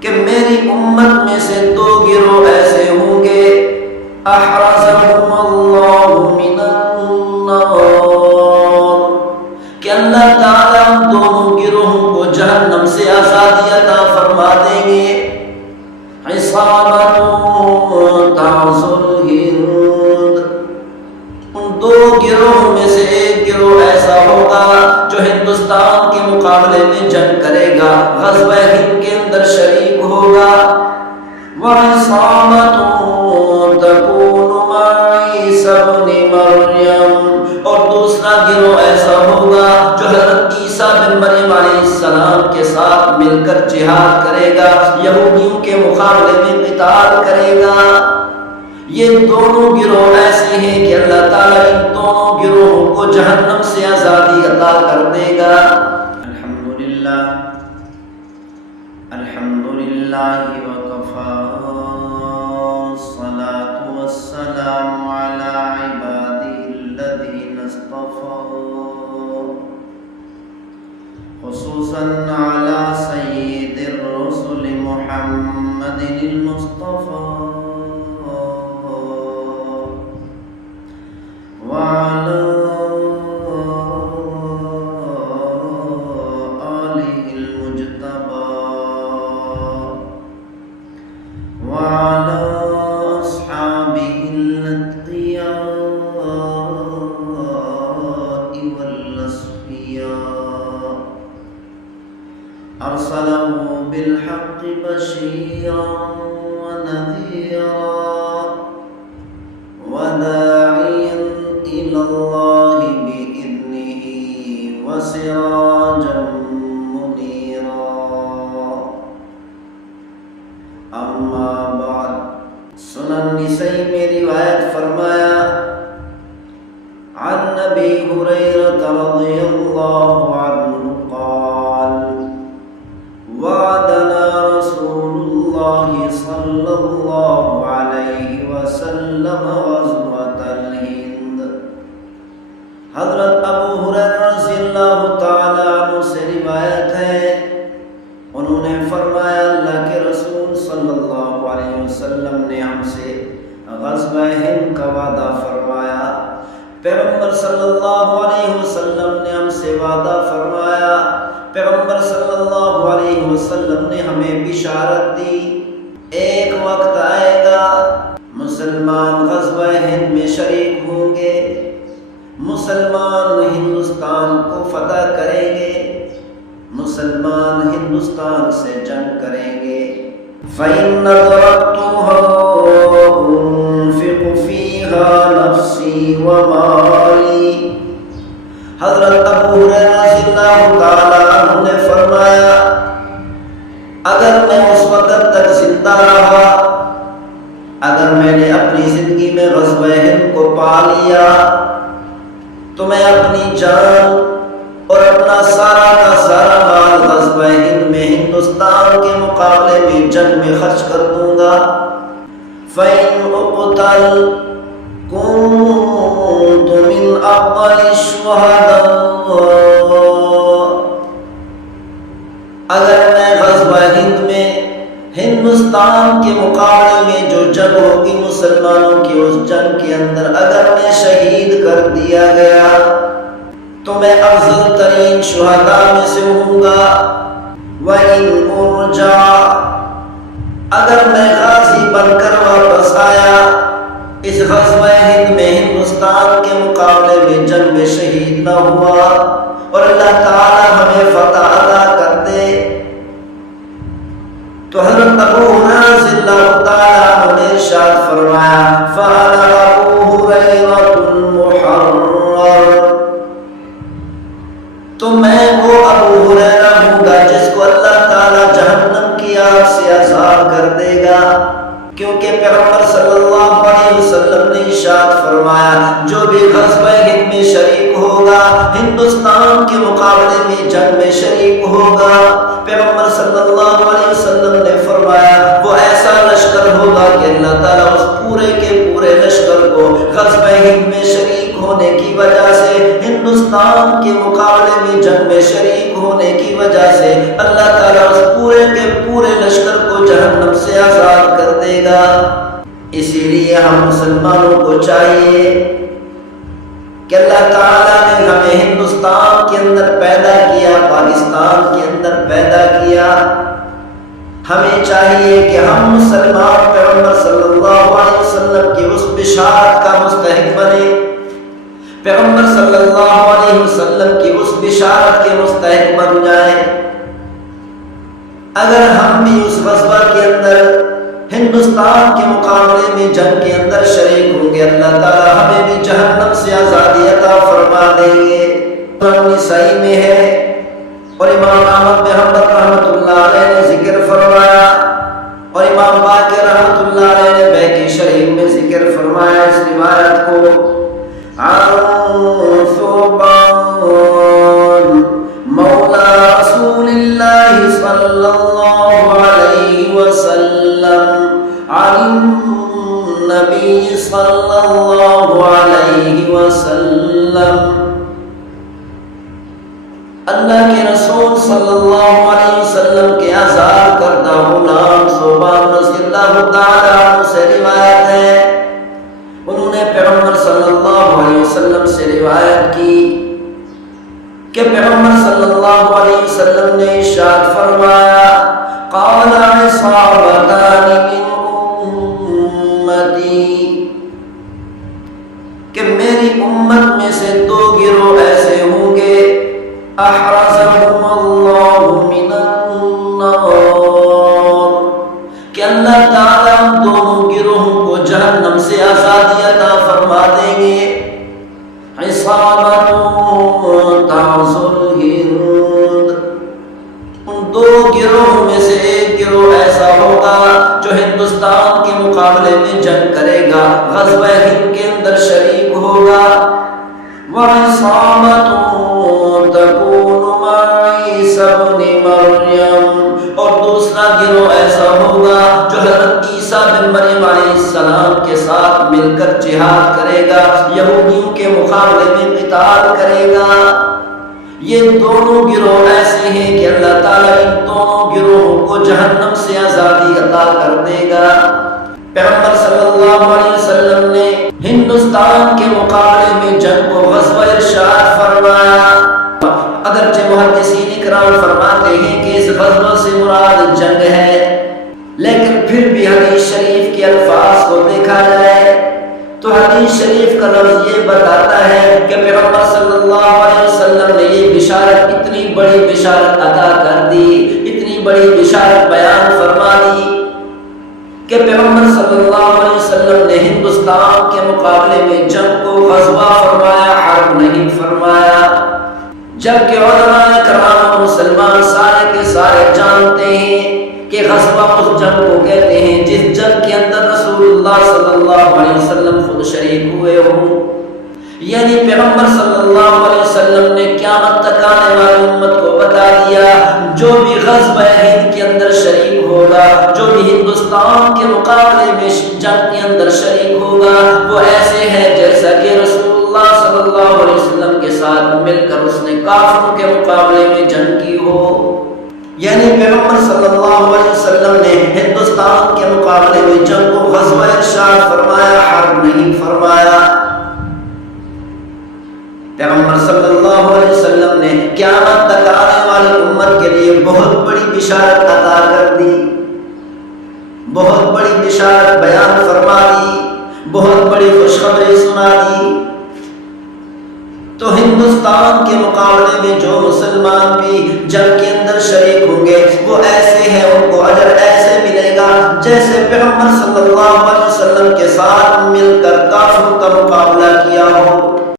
کہ میری امت میں سے دو گروہ ایسے ہوں گے احرزهم اللہ من النار، کہ اللہ تعالیٰ دونوں گروہوں کو جہنم سے آزادی عطا فرما دیں گے. عصابۃ تعصی الہند، ان دو گروہوں میں سے ایک گروہ ایسا ہوگا جو ہندوستان کے مقابلے میں جنگ کرے گا، غزوہ ہند کے اندر شریک ہوگا. وَعِصَابَةٌ تَكُونُ مَعَ عِیسیٰ ابْنِ مَرْیَم، اور دوسرا گروہ ایسا ہوگا جو حضرت عیسیٰ بن مریم علیہ السلام کے ساتھ مل کر جہاد کرے گا، یہودیوں کے مقابلے میں قتال کرے گا. یہ دونوں گروہ ایسے ہیں کہ اللہ تعالیٰ ان دونوں گروہوں کو جہنم سے آزادی عطا کر دے گا. الحمدللہ الحمدللہ وکفا، الصلاة والسلام علی عبادہ الذین اصطفیٰ، خصوصاً علی سید الرسل محمد المصطفیٰ وعلى آله المجتبى وعلى أصحابه الأتقياء والأصفياء، أرسله بالحق بشيرا ونذيرا وداعيا إلى الله بإذنه وسراجا منيرا. أما بعد، سنن نسائی میں روایت فرمایا عن ابی ہریرہ رضی اللہ عنہ قال وعدنا رسول اللہ صلی اللہ علیہ وسلم غزوة الہند. حضرت ابو ہریرہ رضی اللہ تعالیٰ عنہ سے روایت ہے، انہوں نے فرمایا اللہ کے رسول صلی اللہ علیہ وسلم نے ہم سے غزوہ ہند کا وعدہ فرمایا. پیغمبر صلی اللہ علیہ وسلم نے ہم سے وعدہ فرمایا، پیغمبر صلی اللہ علیہ وسلم نے ہمیں بشارت دی، ایک وقت آئے گا مسلمان غزوہ ہند میں شریک ہوں گے، مسلمان ہندوستان کو فتح کریں گے، مسلمان ہندوستان سے جنگ کریں گے. فَإِنَّ تَرَكْتُهَا أُنْفِقُ فِيهَا نَفْسِي وَمَالِي. حضرت ابو ہریرہ رضی اللہ تعالیٰ عنہ نے فرمایا اگر میں اس وقت تک زندہ رہا، اگر میں نے اپنی زندگی میں غزوہ ہند کو پا لیا تو میں اپنی جان اور اپنا سارا کا سارا مال غزوہ ہند میں ہندوستان کے مقابلے میں جنگ میں خرچ کر دوں گا. فَإِنْ أُقْتَلْ كُنْتُ مِنْ أَفْضَلِ الشُّهَدَاءِ. اگر میں غزوہ ہند میں ہندوستان کے مقابلے میں جو جنگ ہوگی مسلمانوں کی، اس جنگ کے اندر اگر میں شہید کر دیا گیا تو میں افضل ترین شہداء میں سے ہوں گا. وَإِنْ أُرْجَعَ، اگر میں غازی بن کر واپس آیا، اس غزوہ ہند میں ہندوستان کے مقابلے میں جنگ میں شہید نہ ہوا اور اللہ تعالی ہمیں فتح عطا کر دے، تو حضرت ابو ہریرہ رضی اللہ تعالیٰ عنہ نے ارشاد فرمایا فَأَنَا أَبُو هُرَيْرَةُ الْمُحَرَّرُ، تو میں وہ ابو ہریرہ ہوں گا جس کو اللہ تعالیٰ جہنم کی آگ سے آزاد کر دے گا، کیونکہ پیغمبر صلی اللہ علیہ وسلم نے ارشاد فرمایا جو بھی غزوہ ہند میں شریک ہوگا، ہندوستان کے مقابلے میں جنگ میں شریک ہوگا، پیغمبر صلی اللہ علیہ وسلم نے فرمایا وہ ایسا لشکر ہوگا کہ اللہ تعالیٰ اس پورے کے پورے لشکر کو غزوہ ہند میں شریک ہونے کی وجہ سے ہندوستان ہندوستان کے مقابلے میں جنگ میں شریک ہونے کی وجہ سے اللہ تعالیٰ اس پورے کے پورے لشکر کو جہنم سے آزاد کر دے گا۔ اسی لیے ہم مسلمانوں کو چاہیے کہ اللہ تعالیٰ نے ہمیں ہندوستان کے اندر پیدا کیا، پاکستان کے اندر پیدا کیا، ہمیں چاہیے کہ ہم مسلمان پیغمبر صلی اللہ علیہ وسلم کی اس بشارت کا مستحق بنے، پیغمبر صلی اللہ علیہ وسلم کی اس بشارت کے مستحق بن جائیں۔ اگر ہم بھی اس غزوہ کے اندر ہندوستان کے مقابلے میں جنگ کے اندر شریک ہوں گے، اللہ تعالیٰ ہمیں بھی جہنم سے آزادی عطا فرما دیں گے۔ نسائی میں ہے اور امام احمد بن حنبل رحمۃ اللہ علیہ نے ذکر فرمایا اور امام باقر رحمۃ اللہ علیہ نے بیہقی شریف میں ذکر فرمایا اس روایت کو۔ عن ثوبان مولا رسول اللہ صلی اللہ علیہ وسلم عن النبی صلی اللہ علیہ وسلم، اللہ کے رسول صلی اللہ علیہ وسلم کے آزاد کردہ غلام ثوبان رضی اللہ تعالی عنہ سے روایت ہے، انہوں نے پیغمبر صلی اللہ علیہ وسلم سے روایت کی کہ پیغمبر صلی اللہ علیہ وسلم نے ارشاد فرمایا، قال عصابتان من امتی، کہ میری امت میں سے دو گروہ ایسے ہوں گے، احرزهم اللہ من النار، کہ اللہ تعالیٰ دونوں گروہوں کو جہنم سے آزادی عطا فرما دیں گے۔ عصابۃ تعز الہند، ان دو گروہوں میں سے ایک گروہ ایسا ہوگا جو ہندوستان کے مقابلے میں جنگ کرے گا، غزوہ ہند کے اندر شریک ہوگا۔ وعصابۃ تکون مع عیسی ابن مریم، اور دوسرا گروہ ایسا ہوگا جو حضرت عیسیٰ بن مریم علیہ السلام کے ساتھ مل کر جہاد کرے گا، یہودیوں کے مقابلے میں قتال کرے گا۔ یہ دونوں گروہ ایسے ہیں کہ اللہ تعالیٰ ان دونوں گروہوں کو جہنم سے آزادی عطا کر دے گا۔ پیغمبر صلی اللہ علیہ وسلم نے ہندوستان کے مقابلے میں جنگ کو غزوہ ارشاد فرمایا۔ اگرچہ محدثین اکرام فرماتے ہیں کہ اس غزوہ سے مراد جنگ ہے، لیکن پھر بھی حدیث شریف کے الفاظ کو دیکھا جائے تو حدیث شریف کا لفظ یہ بتاتا ہے کہ پیغمبر صلی اللہ علیہ وسلم نے یہ بشارت، اتنی بڑی بشارت عطا کر دی، اتنی بڑی بشارت بیان فرما دی کہ پیغمبر صلی اللہ علیہ وسلم نے ہندوستان کے مقابلے میں جنگ کو غزوہ فرمایا، حرب نہیں فرمایا، جبکہ علماء کرام مسلمان سارے کے سارے جانتے ہیں کہ غزوہ اس جنگ کو کہتے ہیں جس جنگ کے اندر رسول اللہ صلی اللہ علیہ وسلم خود شریک ہوئے ہوں، یعنی پیغمبر صلی اللہ علیہ وسلم نے قیامت تک آنے والی امت کو بتا دیا جو بھی غزوہ ہند کے اندر شریک ہوگا، جو بھی ہندوستان کے مقابلے میں جنگ کے اندر شریک ہوگا، وہ ایسے ہے جیسا کہ رسول اللہ صلی اللہ علیہ وسلم کے ساتھ مل کر اس نے کافروں کے مقابلے میں جنگ کی ہو۔ یعنی پیغمبر صلی اللہ علیہ وسلم نے ہندوستان کے مقابلے میں جنگ کو غزوہ ارشاد فرمایا، حرب نہیں فرمایا۔ پیغمبر صلی اللہ علیہ وسلم نے قیامت تک آنے والی امت کے لیے بہت بڑی بشارت عطا کر دی، بہت بڑی بشارت بیان فرما دی، بہت بڑی خوشخبری سنا دی۔ تو ہندوستان کے مقابلے میں جو مسلمان بھی جنگ کے اندر شریک ہوں گے وہ ایسے ہیں، ان کو اجر ایسے ملے گا جیسے پیغمبر صلی اللہ علیہ وسلم کے ساتھ مل کر کافروں کا مقابلہ کیا ہو۔